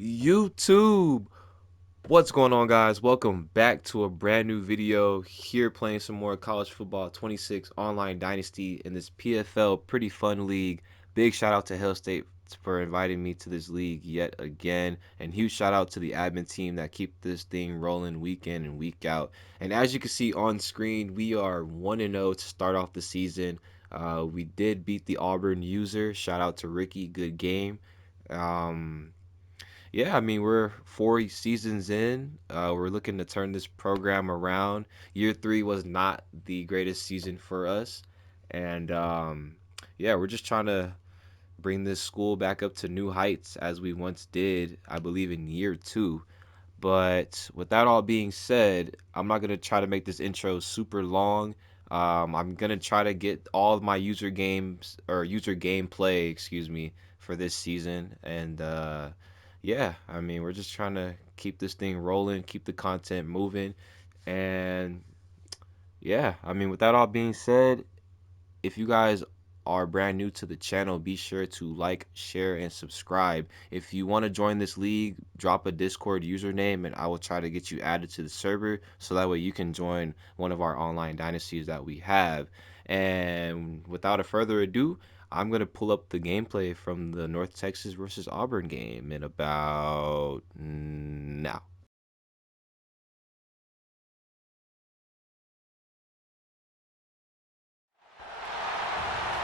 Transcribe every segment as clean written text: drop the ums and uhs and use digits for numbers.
YouTube. What's going on, guys? Welcome back to a brand new video here playing some more college football 26 online dynasty in this PFL pretty fun league. Big shout out to Hail State for inviting me to this league yet again, and huge shout out to the admin team that keep this thing rolling week in and week out. And as you can see on screen, we are 1-0 to start off the season. We did beat the Auburn user. Shout out to Ricky, good game. Um, yeah, I mean, we're 4 seasons in. We're looking to turn this program around. Year three was not the greatest season for us. And yeah, we're just trying to bring this school back up to new heights as we once did, I believe, in year two. But with that all being said, I'm not going to try to make this intro super long. I'm going to try to get all of my user games or user gameplay, excuse me, for this season. And yeah, I mean, we're just trying to keep this thing rolling, keep the content moving. And yeah, I mean, with that all being said, if you guys are brand new to the channel, be sure to like, share, and subscribe. If you want to join this league, drop a Discord username and I will try to get you added to the server so that way you can join one of our online dynasties that we have. And without a further ado, I'm going to pull up the gameplay from the North Texas versus Auburn game in about now.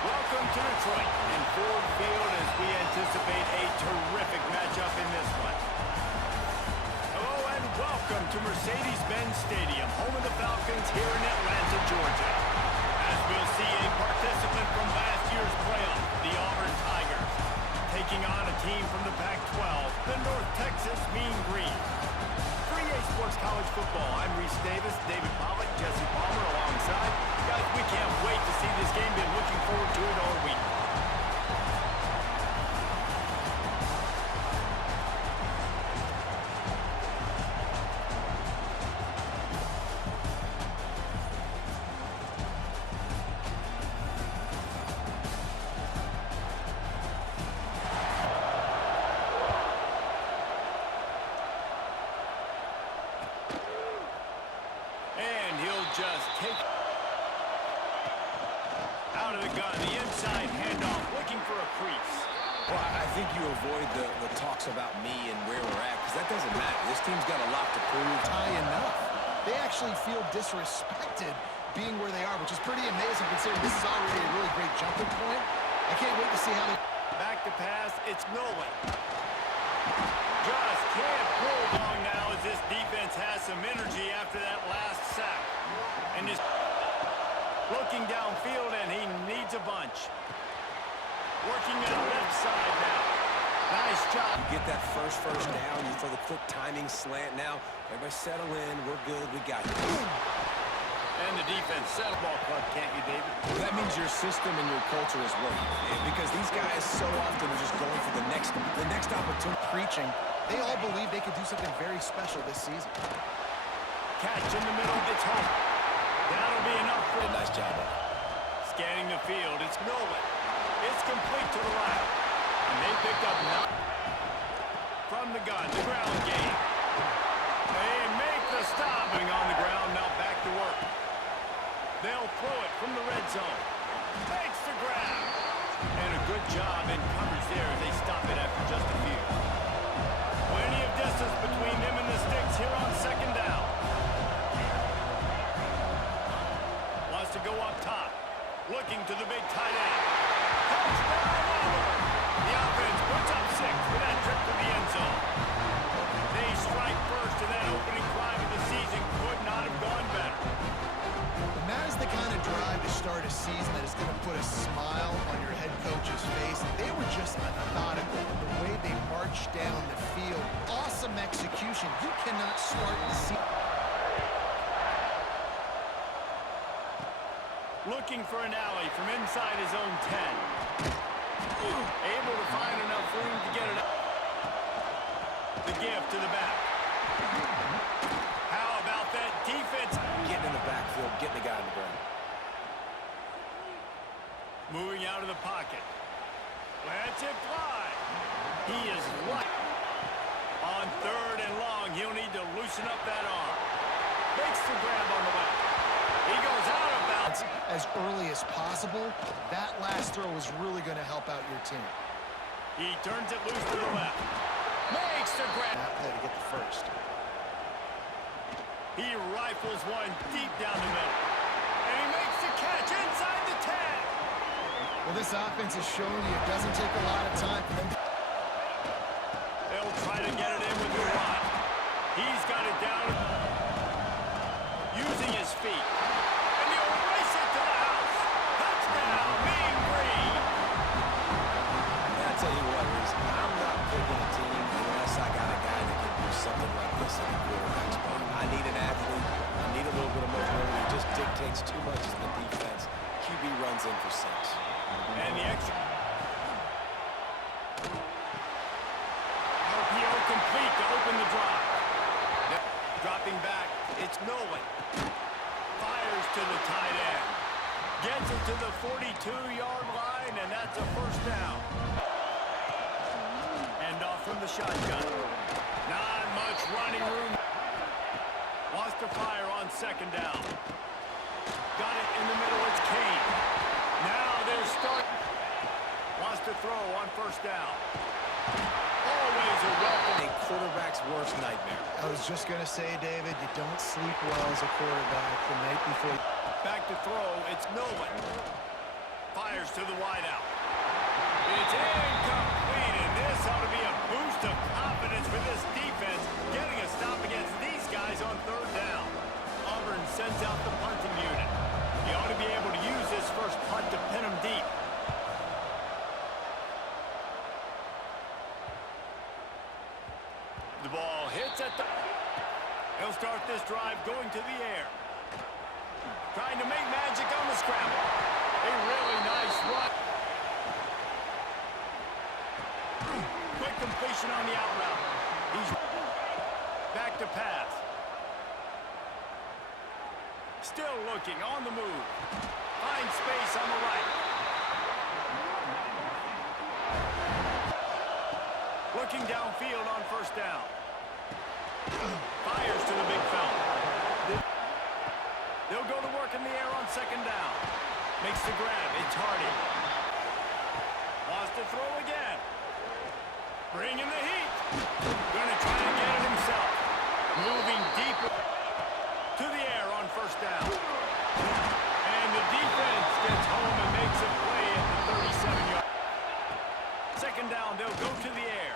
Welcome to Detroit in Ford Field as we anticipate a terrific matchup in this one. Hello and welcome to Mercedes-Benz Stadium, home of the Falcons here in Atlanta, Georgia. As we'll see a participant from last year's playoff, the Auburn Tigers, taking on a team from the Pac-12, the North Texas Mean Green. For EA Sports College Football, I'm Reese Davis, David Pollock, Jesse Palmer alongside. Guys, we can't wait to see this game. Been looking forward to it all week. And he'll just take out of the gun, the inside handoff, looking for a crease. Well, I think you avoid the talks about me and where we're at, because that doesn't matter. This team's got a lot to prove. High enough. They actually feel disrespected being where they are, which is pretty amazing considering this is already a really great jumping point. I can't wait to see how they... Back to pass, it's Nolan. Just can't pull long now as this defense has some energy after that last sack. And is looking downfield, and he needs a bunch. Working it left side now. Nice job. You get that first down, you throw the quick timing slant. Now, everybody settle in. We're good. We got it. And the defense settle ball club, can't you, David? Well, that means your system and your culture is working. And because these guys so often are just going for the next opportunity. Preaching. They all believe they could do something very special this season. Catch in the middle, it's home. That'll be enough for A nice job. scanning the field. It's Nolan. It's complete to the right. And they picked up nine from the gun, the ground game. They make the stop. On the ground, now back to work. They'll throw it from the red zone. Makes the grab. And a good job in coverage there as they stop it after just a few. Plenty of distance between them and the sticks here on second down. Wants to go up top. Looking to the big tight end. Touchdown, Auburn. The offense puts up 6 with that trip to the end zone. They strike first in that opening drive of the season. Could not have gone better. And that is the kind of drive to start a season that is going to put a smile on your head coach's face. They were just methodical in the way they marched down the field. Awesome execution. You cannot start the season. Looking for an alley from inside his own 10. Able to find enough room to get it up. The give to the back. How about that defense? Getting in the backfield, getting the guy on the ground. Moving out of the pocket. Lets it fly. He is light. as early as possible, that last throw is really going to help out your team. He turns it loose to the left. Makes the grab. That play to get the first. He rifles one deep down the middle. And he makes the catch inside the 10. Well, this offense is showing you it doesn't take a lot of time for them. They'll try to get it in with the run. He's got it down using his feet. And he'll race it to the house. Touchdown, Mean Green. I tell you what, Reese, I'm not picking a team unless I got a guy that can do something like this in the quarterback spot. I need an athlete. I need a little bit of mobility. It just dictates too much in the defense. QB runs in for 6. And the extra. RPO complete to open the drive. Dropping back, it's Nolan. Fires to the tight end. Gets it to the 42-yard line, and that's a first down. And off from the shotgun. Not much running room. Wants to fire on second down. Got it in the middle, it's Kane. Now they're starting. Wants to throw on first down. Always a welcome. A quarterback's worst nightmare. I was just going to say, David, you don't sleep well as a quarterback the night before. Back to throw, it's Nolan. Fires to the wideout. It's incomplete, and this ought to be a boost of confidence for this defense, getting a stop against these guys on third down. Auburn sends out the punting unit. He ought to be able to use this first punt to pin him deep. The ball hits at the... He'll start this drive going to the air. Trying to make magic on the scramble. A really nice run. Quick completion on the out route. He's back to pass. Still looking on the move. Finds space on the right. Looking downfield on first down. Fires to the big fella. They'll go to work in the air on second down. Makes the grab. It's Hardy. Wants to throw again. Bringing the heat. Gonna try to get it himself. Moving deep to the air on first down. And the defense gets home and makes a play at the 37-yard. Second down, they'll go to the air.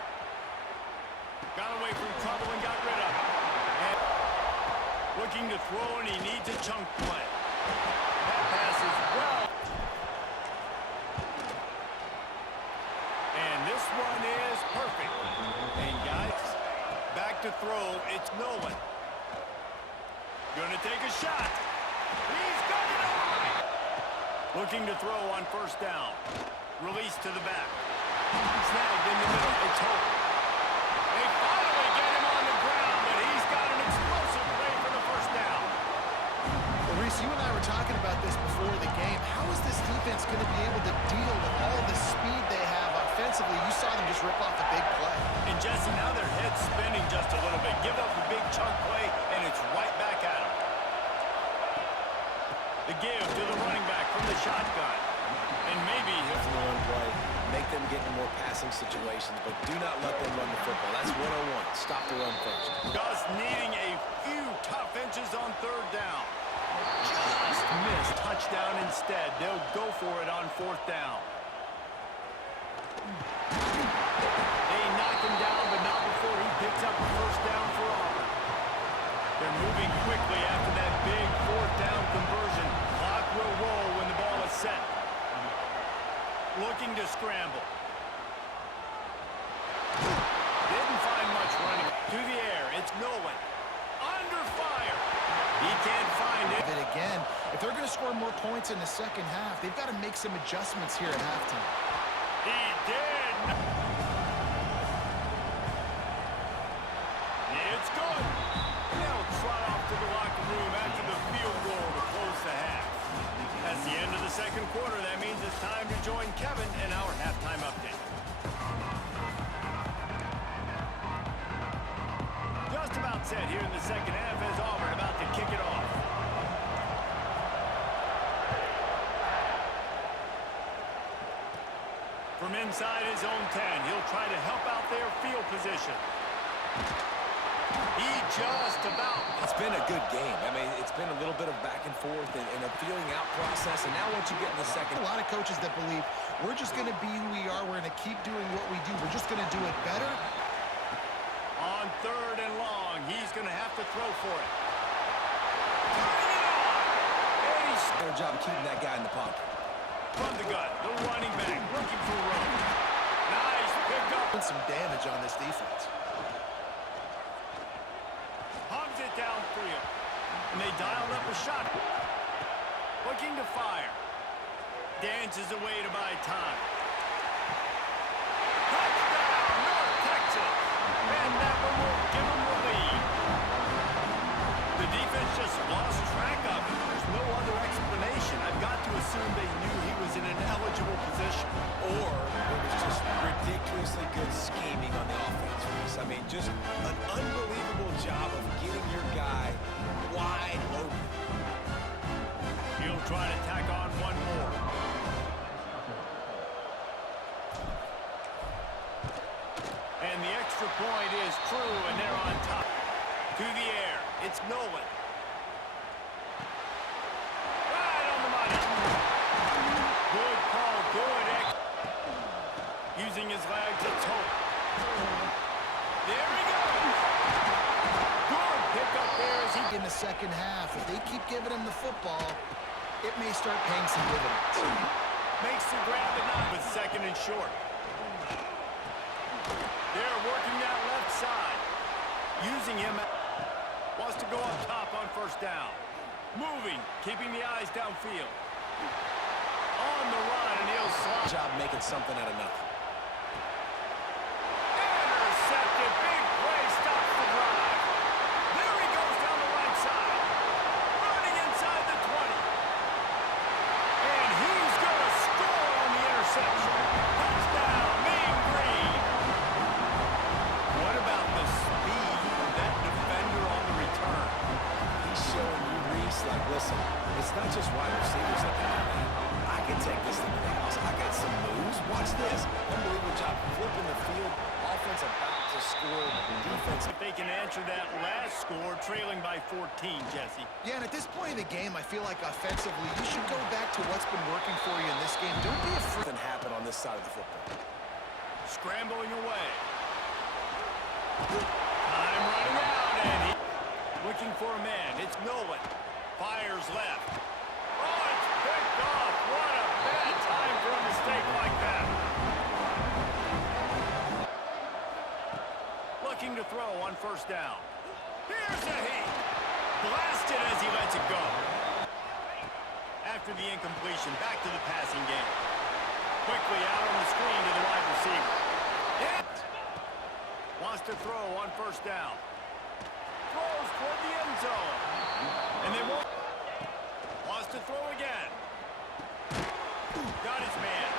Got away from trouble and got rid of it. And looking to throw, and he needs a chunk play. That pass is well. And this one is perfect. And guys, back to throw, it's Nolan. Gonna take a shot. He's got it on. Looking to throw on first down. Release to the back. Snagged in the middle. It's Hope. They finally get him on the ground, but he's got an explosive play for the first down. Well, Reese, you and I were talking about this before the game. How is this defense going to be able to deal with all the speed they have offensively? You saw them just rip off a big play. And Jesse, now their head's spinning just a little bit. Give up a big chunk play, and it's right back at him. The give to the running back from the shotgun. And maybe he'll... The run play. Make them get in more passing situations, but do not let them run the football. That's 101. Stop the run first. Just needing a few tough inches on third down. Just missed. Touchdown instead. They'll go for it on fourth down. They knock him down, but not before he picks up a first down for Auburn. They're moving quickly after that big fourth down conversion. Clock will roll when the ball is set. Looking to scramble. Didn't find much running. To the air, it's Nolan. Under fire. He can't find it. And again, if they're going to score more points in the second half, they've got to make some adjustments here at halftime. He did. It's good. They'll trot off to the locker room after the field goal to close the half. That's the end of the second quarter. That means it's time to join Kevin in our halftime update. Just about set here in the second half as Auburn about to kick it off. From inside his own 10, he'll try to help out their field position. He just about... It's been a good game. I mean, it's been a little bit of back and forth and a feeling out process, and now once you get in the second... A lot of coaches that believe we're just going to be who we are, we're going to keep doing what we do, we're just going to do it better. On 3rd and long, he's going to have to throw for it. Better job of keeping that guy in the pocket. From the gun, the running back looking for room. Nice pickup. Some damage on this defense. Hogs it downfield. And they dialed up a shot. Looking to fire. Dances away to buy time. Touchdown, North Texas. And that one will give them the lead. The defense just lost track of it. There's no other explanation. I've got to assume they knew he was in an eligible position. Or it was just ridiculously good scheming on the offense. Reese. I mean, just an unbelievable job of getting your guy wide open. He'll try to tack on one more. And the extra point is true, and they're on top. To the air, it's Nolan. Right on the money. Good call, good using his legs, it's Hope. There he goes. Good pickup there as he... In the second half, if they keep giving him the football, it may start paying some dividends. Makes the grab but not with 2nd and short. They're working that left side. Using him. Wants to go up top on 1st down. Moving, keeping the eyes downfield. On the run, and he'll slide. Job making something out of nothing. Intercepted, big play, stops the drive. There he goes down the right side. Running inside the 20. And he's going to score on the interception. Touchdown, Mean Green. What about the speed of that defender on the return? He's showing you, Reese, like, listen, it's not just wide receivers that can do that. I can take this thing to the house. I got some moves. Watch this. Unbelievable job flipping the field. Offense about to score. Defense. If they can answer that last score, trailing by 14, Jesse. Yeah, and at this point in the game, I feel like offensively, you should go back to what's been working for you in this game. Don't be afraid. Nothing happen on this side of the football. Scrambling away. Time running out, and he looking for a man. It's Nolan. Fires left. Oh, it's picked off. What a bad time for a mistake like that. Looking to throw on 1st down. Here's a hit. Blasted as he lets it go. After the incompletion, back to the passing game. Quickly out on the screen to the wide receiver. Hit. Wants to throw on 1st down. Throws toward the end zone. And they won't. Wants to throw again. Got his man.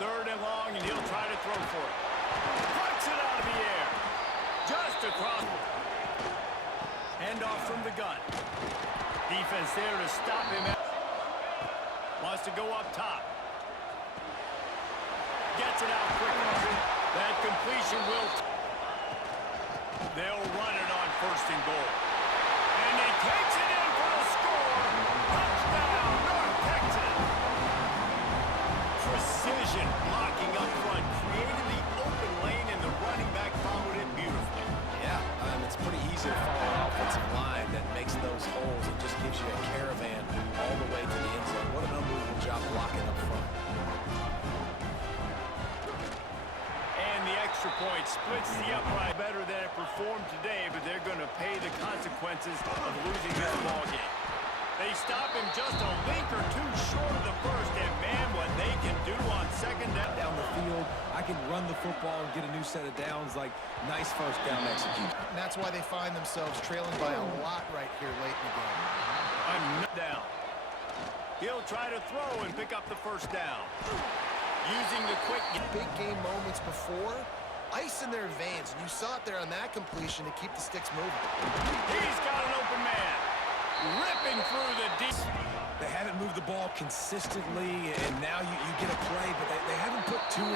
3rd and long, and he'll try to throw for it. Puts it out of the air. Just across. Handoff from the gun. Defense there to stop him. Wants to go up top. Gets it out quickly. That completion will... They'll run it on 1st and goal. And he takes it in for the score. Touchdown, North Texas. Precision blocking up front. Created the open lane, and the running back followed it beautifully. Yeah, it's pretty easy to follow an offensive line that makes those holes and just gives you a caravan all the way to the end zone. What an unbelievable job blocking up front. And the extra point splits the upright better than it performed today, but they're going to pay the consequences of losing this ball game. They stop him just a link or two short of the 1st, and man, what they can do on 2nd Down the field, I can run the football and get a new set of downs. Like, nice 1st down execution. And that's why they find themselves trailing by a lot right here late in the game. I'm down. He'll try to throw and pick up the 1st down. Using the quick... Big game moments before, ice in their veins, and you saw it there on that completion to keep the sticks moving. He's got an open man. Ripping through the deep. They haven't moved the ball consistently, and now you get a play, but they haven't put two.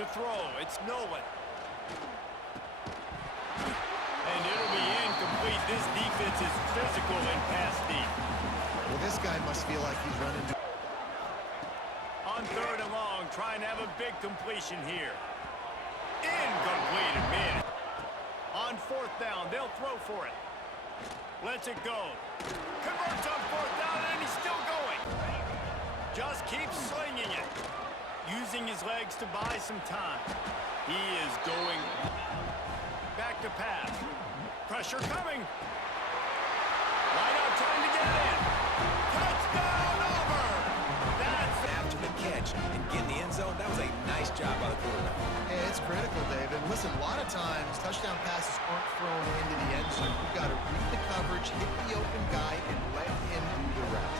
To throw, it's Nolan. And it'll be incomplete. This defense is physical and pass deep. Well, this guy must feel like he's running. On 3rd and long, trying to have a big completion here. Incomplete, man. On 4th down, they'll throw for it. Lets it go. Converts on 4th down, and he's still going. Just keeps slinging it. Using his legs to buy some time. He is going back to pass. Pressure coming. Wide out trying to get in. Touchdown, Auburn! That's After the catch and get in the end zone, that was a nice job by the quarterback. Yeah, it's critical, David. Listen, a lot of times touchdown passes aren't thrown into the end zone. You've got to read the coverage, hit the open guy, and let him do the rest.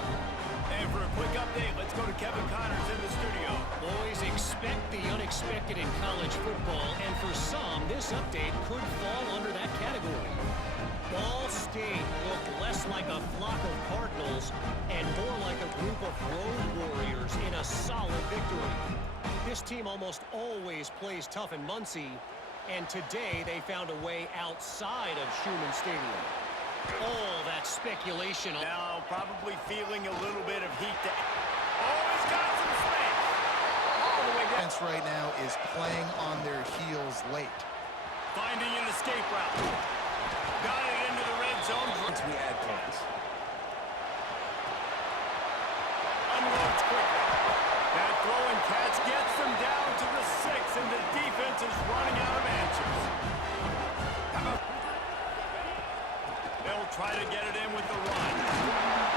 And for a quick update, let's go to Kevin Connors in the studio. Boys, expect the unexpected in college football, and for some, this update could fall under that category. Ball State looked less like a flock of Cardinals and more like a group of road warriors in a solid victory. This team almost always plays tough in Muncie, and today they found a way outside of Schumann Stadium. All that speculation. Now probably feeling a little bit of heat. Oh, he's got some space. All the way down. Defense right now is playing on their heels late. Finding an escape route. Got it into the red zone. Once we add points. Unloads quickly. That throwing catch gets them down to the 6, and the defense is running out of answers. They'll try to get it in with the run.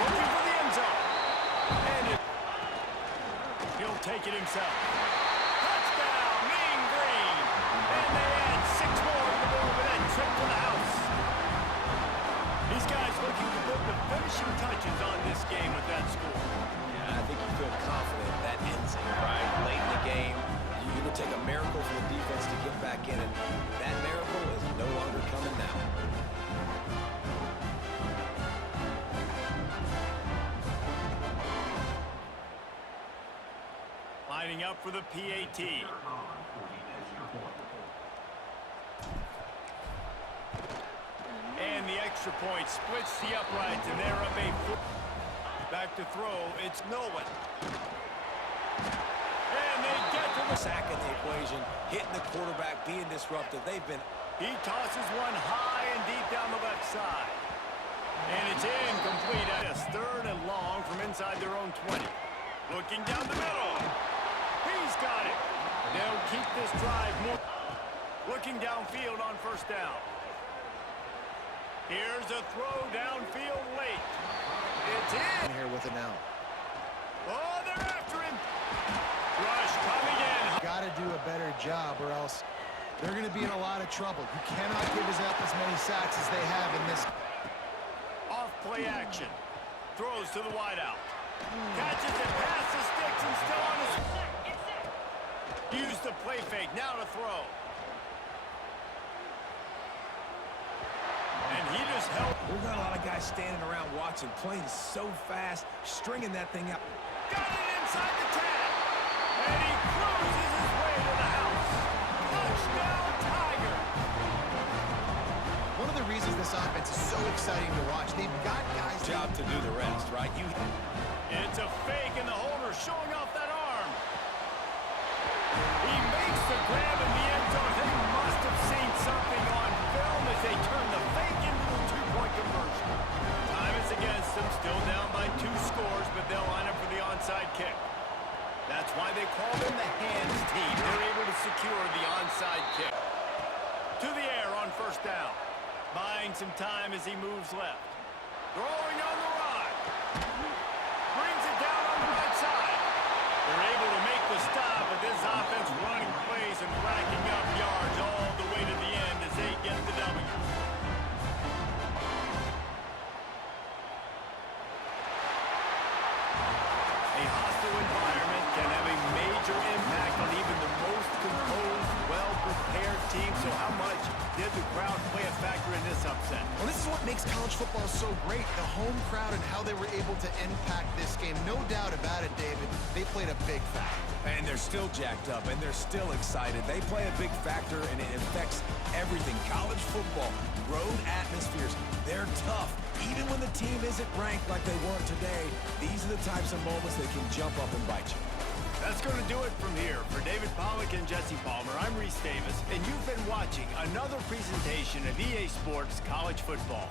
Looking for the end zone. And he'll take it himself. Touchdown, Mean Green. And they add 6 more to the board with that trip to the house. These guys looking to put the finishing touches on this game with that score. Yeah, I think you feel confident that ends it, right? Late in the game, you will take a miracle for the defense to get back in, and that miracle is no longer coming now. Lining up for the PAT. And the extra point splits the uprights, and they're up 8. Back to throw, it's Nolan. And they get to the Sack in the equation, hitting the quarterback, being disruptive. They've been. He tosses one high and deep down the left side. And it's incomplete. It's 3rd and long from inside their own 20. Looking down the middle. He's got it. They'll keep this drive more. Looking downfield on 1st down. Here's a throw downfield late. It's in. Here with it now. Oh, they're after him. Rush coming in. Got to do a better job or else they're going to be in a lot of trouble. You cannot give us up as many sacks as they have in this. Off play action. Throws to the wideout. Catches it past the sticks and still on his. Use the play fake. Now to throw. And he just helped. We've got a lot of guys standing around watching, playing so fast, stringing that thing out. Got it inside the 10. And he cruises his way to the house. Touchdown, Tiger. One of the reasons this offense is so exciting to watch, they've got guys. Job to do the rest, right? It's a fake, and the holder showing off that arm. He makes the grab in the end zone. They must have seen something on film as they turn the fake into the 2-point conversion. Time is against them, still down by 2 scores, but they'll line up for the onside kick. That's why they call them the hands team. They're able to secure the onside kick. To the air on 1st down. Buying some time as he moves left. Throwing on the run. Brings it down on the right side. They're able to make the stop, but this offense running plays and racking up yards all the way to the end as they get the W. A hostile environment can have a major impact on even the most composed, well-prepared team. So how much did the crowd play a factor in this upset? Well, this is what makes college football so great, the home crowd and how they were able to impact this game. No doubt about it, David. They played a big factor. And they're still jacked up, and they're still excited. They play a big factor, and it affects everything. College football, road atmospheres, they're tough. Even when the team isn't ranked like they weren't today, these are the types of moments that can jump up and bite you. That's going to do it from here. For David Pollack and Jesse Palmer, I'm Reese Davis, and you've been watching another presentation of EA Sports College Football.